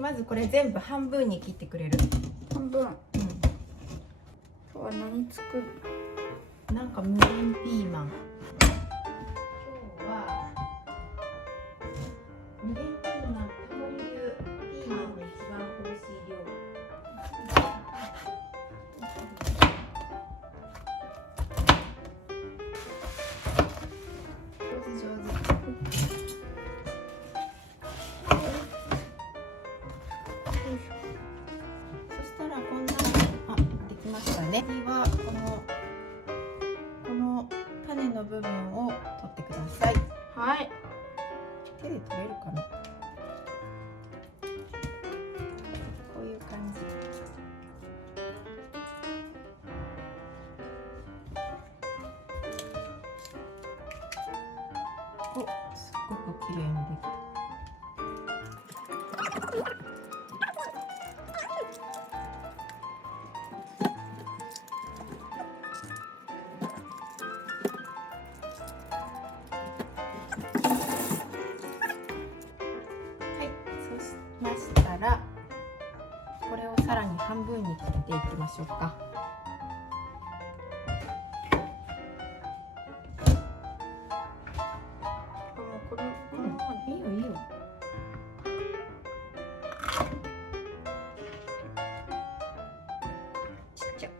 まずこれ全部半分に切ってくれる？半分。今日は何作る？なんか無限ピーマン。今日は無限ピーマン、タモリ流ピーマンの一番美味しい料理。上手。そしたらこんなできましたね。次はこの種の部分を取ってください。はい。手で取れるかな。こういう感じ。お、すっごく綺麗にできた。ましたらこれをさらに半分に切っていきましょうか。いいよいいよ。ちっちゃ。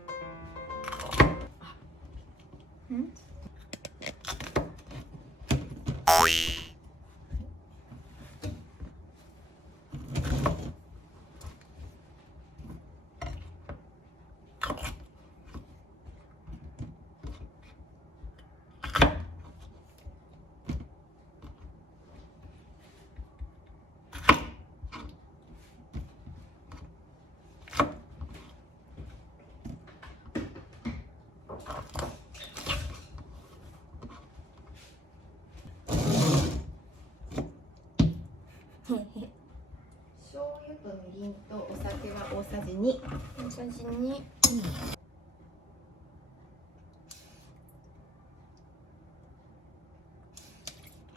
醤油とみりんとお酒は大さじ2。大さじ2。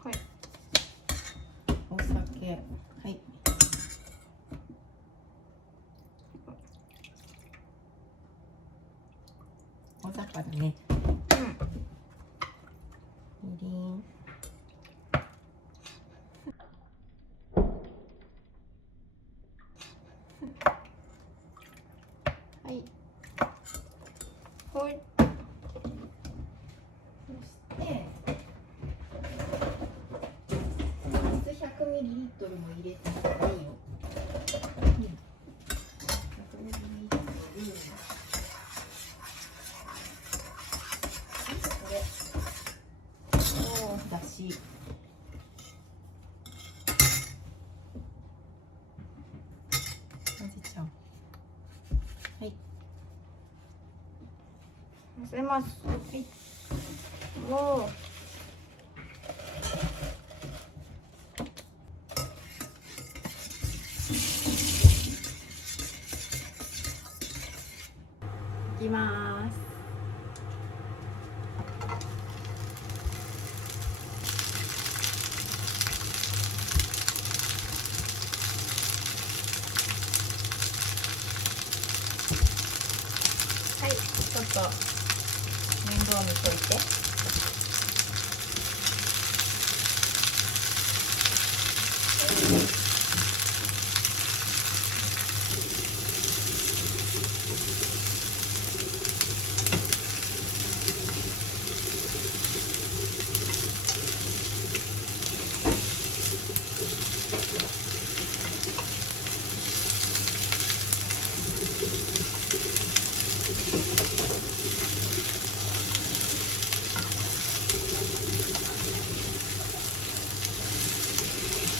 はい。お酒、はい。大雑把だね。みりん。はい。はい。そして水100ミリリットルも入れてもいいよ。100ミリリットル。これだし。混ぜちゃおう。はい。乗せます。はい。おー。いきます。はい、ちょっと面倒見といて。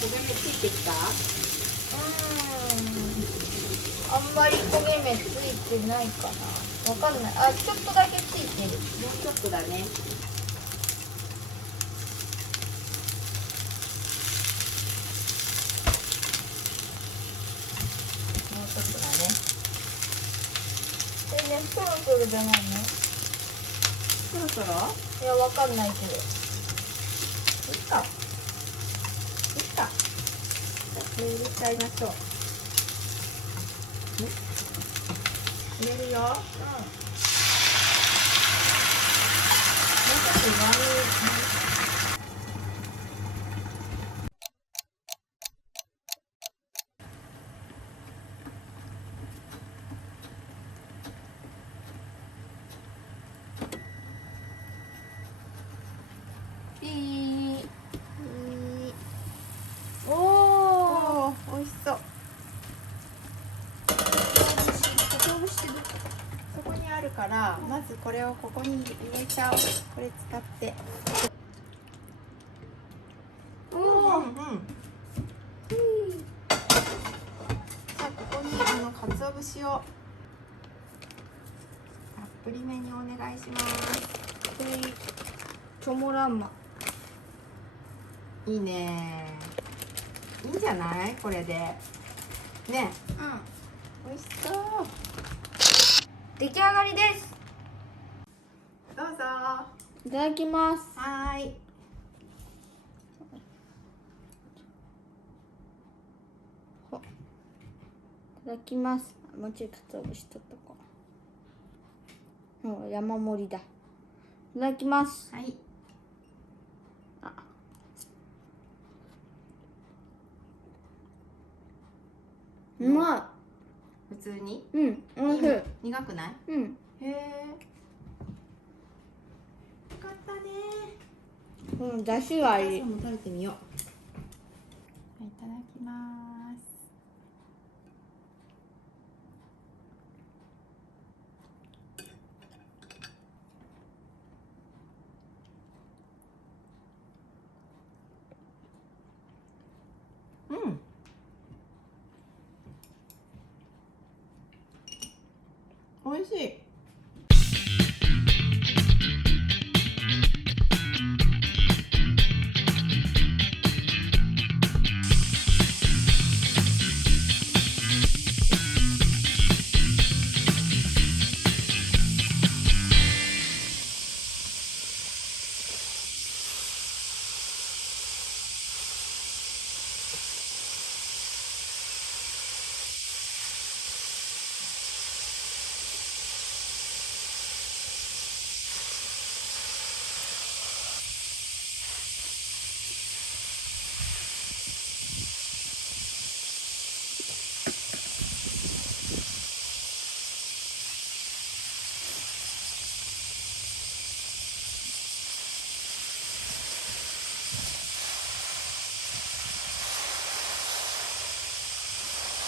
焦げ目ついてきた？あんまり焦げ目ついてないかな。わかんない。あ、ちょっとだけついてる。もうちょっとだね。もうちょっとだね。全然そろそろじゃないの？そろそろ？いや、わかんないけど。いいか。いいか。じゃあこれ入れちゃいましょう。入れるよ。もうちょっと弱めに。おお。おー、美味しそう。そこにあるから、まずこれをここに入れちゃおう。これ使って。おお。じゃあここに鰹節をたっぷりめにお願いします。チョモランマ。いいね。いいんじゃないこれで。ね。美味しそう。出来上がりです。どうぞ。いただきます。はーい。いただきます。もうちょい鰹節取っとこう。もう山盛りだ。いただきます。はい。うま普通に。い。うん、おいしい。苦くない？うん。へえ。よかったね。うん、出汁がいい。も食べてみよう。はい、いただきます。うん。美味しい。